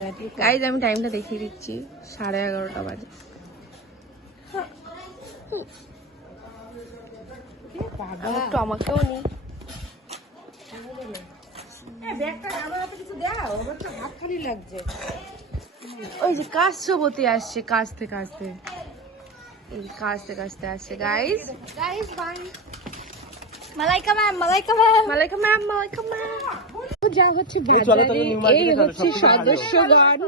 Guys আমি টাইমটা দেখিয়ে দিচ্ছি, 11:30 বাজে। একটু আমাকেও নি, ওই যে কাশ্যপতি আসছে, কাছতে কাছতে কাছতে কাছতে আসছে। Guys guys bye. Malaika ma'am, Malaika ma'am, Malaika ma'am, Malaika ma'am. যা হচ্ছে বাজারে, এই হচ্ছে সদস্যগণ,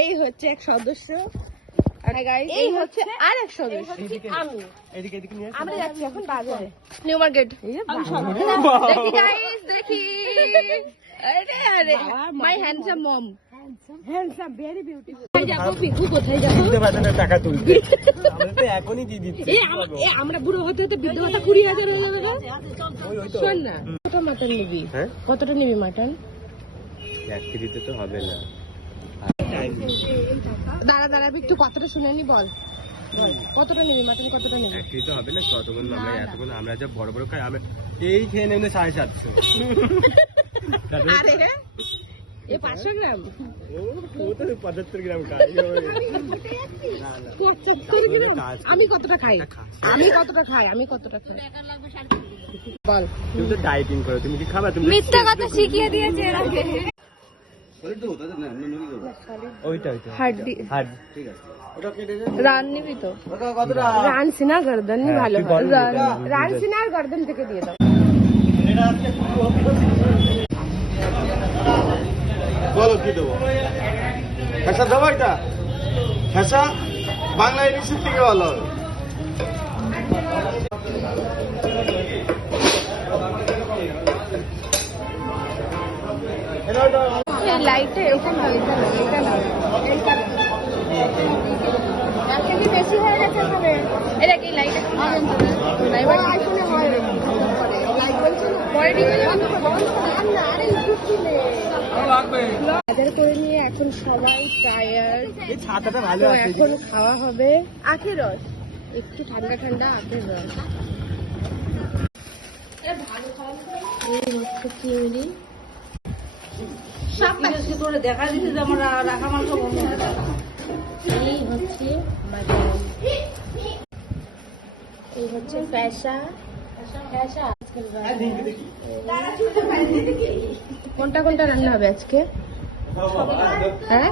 এই হচ্ছে এক সদস্য, আর গাইস এই হচ্ছে আরেক সদস্য। আমি আমরা যাচ্ছি এখন বাজারে, নিউ মার্কেট। দেখি গাইস, দেখি। আরে আরে মাই হ্যান্ডসাম মম, হ্যান্ডসাম, ভেরি বিউটিফুল। যাবো পিকু, কোথায় যাবো? টাকা তুলতে আমরা তো এখনই দিয়ে দিচ্ছি। আমরা বুড়ো হতে হতে বৃদ্ধ ভাতা 20,000 হয়ে যাবে না? শোন না, কতটা মাটন নিবি? কতটা নিবি মাটন? 1 কেজিতে তো হবে না। দাঁড়া দাঁড়া, একটু কতটা শুনে নি, বল কতটা নিবি মাটন? কতটা নিবি? 1 কেজি তো হবে না। কতক্ষণ আমরা এতক্ষণ আমরা যা বড় বড় খাই, আমি এই খেয়ে নেব 750। আরে এ 500 গ্রাম, ও তো 75 গ্রাম খাই। 75 গ্রাম আমি কতটা খাই? আমি কতটা খাই? আমি কতটা খাই বল? তুমি তো ডায়েটিং করো, তুমি কি খাবা? তুমি মিথ্যা কথা শিখিয়ে দিয়েছে এর আগে। হাড্ডি, ঠিক আছে। ওটা কেটে দে। রান নিবি তো? ওটা কতটা? রান সিনা গর্দন নি ভালো হয়। রান সিনা আর গর্দন থেকে দিয়ে দাও। এটা আজকে বলো কি দেবো? খাসা দেবো? এটা খাসা বাংলা ইলিশের থেকে ভালো হবে। লাইটে এটা না, এটা না, এটা না, এটা না। একটা কি বেশি হয়ে গেছে হবে? এটা কি লাইট এখন হবে না? লাইট আসলে হয় না, লাইট বলছে না পরে ঠিক হয়ে যাবে। না আরে বুঝছি না, লাগবে। বাজার করে নিয়ে এখন সবাই টায়ার্ড। এই ছাতাটা ভালো আছে, এখন খাওয়া হবে আখের রস, একটু ঠান্ডা ঠান্ডা আখের রস। এ ভালো খাওয়া, এই হচ্ছে চিংড়ি। সব কিছু করে দেখা দিচ্ছে যে আমরা রাখা মাংস বন্ধ হয়ে গেল। এই হচ্ছে মাটন, এই হচ্ছে ফ্যাসা। কোনটা কোনটা রান্না হবে আজকে? হ্যাঁ,